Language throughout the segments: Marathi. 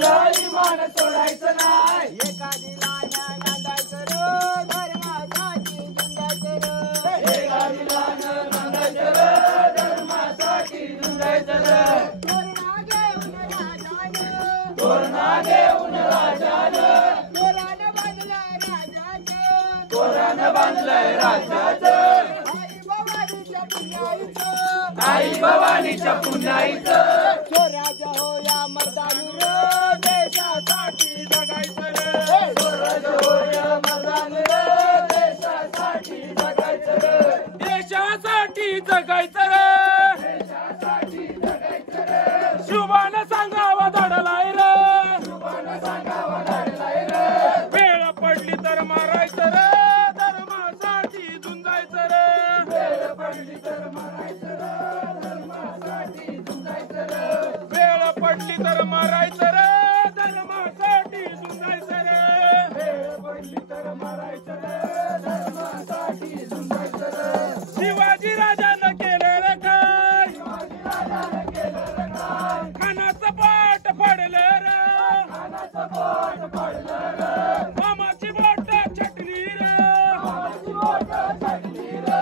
तुला इमान सोडायचं नाही. एखादी लहान नांदायचं रे धर्मासाठी झुंजायचं रे. एखादी लहान नांदायचं रे धर्मासाठी झुंजायचं रे. तोरणा घेऊन राजानं तोरण बांधलंय राजाचं. तोरण बांधलंय राजाचं. आई भवानीच्या पुण्याईचं स्वराज हो या मर्दानी रे देशासाठी जगायचं रे. स्वराज होय मर्दान रे देशासाठी जगायचं रे. देशासाठी जगायचं रे. देशासाठी जगायचं रे. शुभानं सांगावा धडलाय रे. शुभानं सांगावं धाडलाय रे. वेळ पडली तर मारायचं रे. धर्मासाठी झुंजायचं रे. वेळ पडली तर मारायचं रे. धर्मासाठी झुंजायचं रे. वेळ पडली तर मारायचं रे. धर्मासाठी झुंजायचं रे. वेळ पडली तर मारायचं रे. धर्मासाठी झुंजायचं रे. शिवाजी राजानं केलं रे काय. शिवाजीराजानं केलं रे काय. खानाचं पाठ पडलं रे. खानाचं पोट पडलं रे. मामाची बोट छटली रे. मामाची बोटं छटली रे.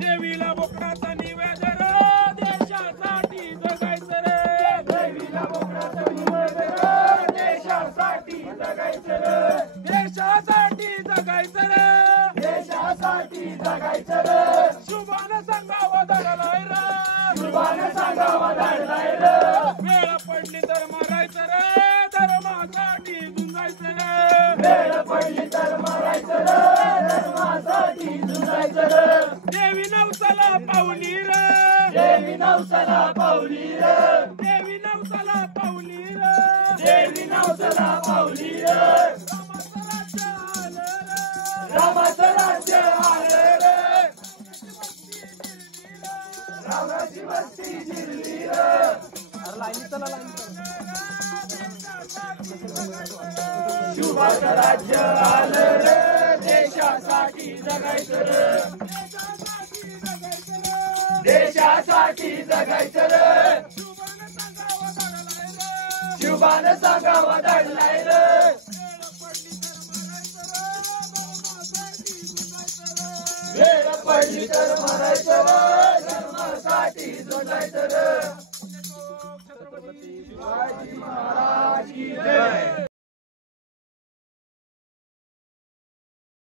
देवीला बोकडाचा निवेदन रे. देशासाठी जगायचं रे. देवीला बोकडाचं निवेदन रे. देशासाठी जगायचं रे. देशासाठी जगायचं रे. देशासाठी जगायचं रे. शुभानं सांगावं धडलाय रे. शुभानं सांगावं धाडलाय रे. वेळ पडली तर मारायचं रे. धर्मासाठी झुंजायचं रे. वेळ पडली तर मारायचं रे. धर्मासाठी झुंजायचं रे. देवी नवसाला पावली रे. देवी नवसाला पावली रे. देवी नवसाला पावली रे. देवी नवसाला पावली रे. रामाचं राज्य आलं रे. रामाचं राज्य आलं रे. रामाची वस्ती जिरली रे. शुभाचं राज्य आलं रे. देशासाठी जगायचं रे. देशासाठी जगायचं रे. शुभानं सांगावं धाडलाय रे. वेळ पडली तर मारायचं रे. धर्मासाठी झुंजायचं रे. शिवाजी महाराज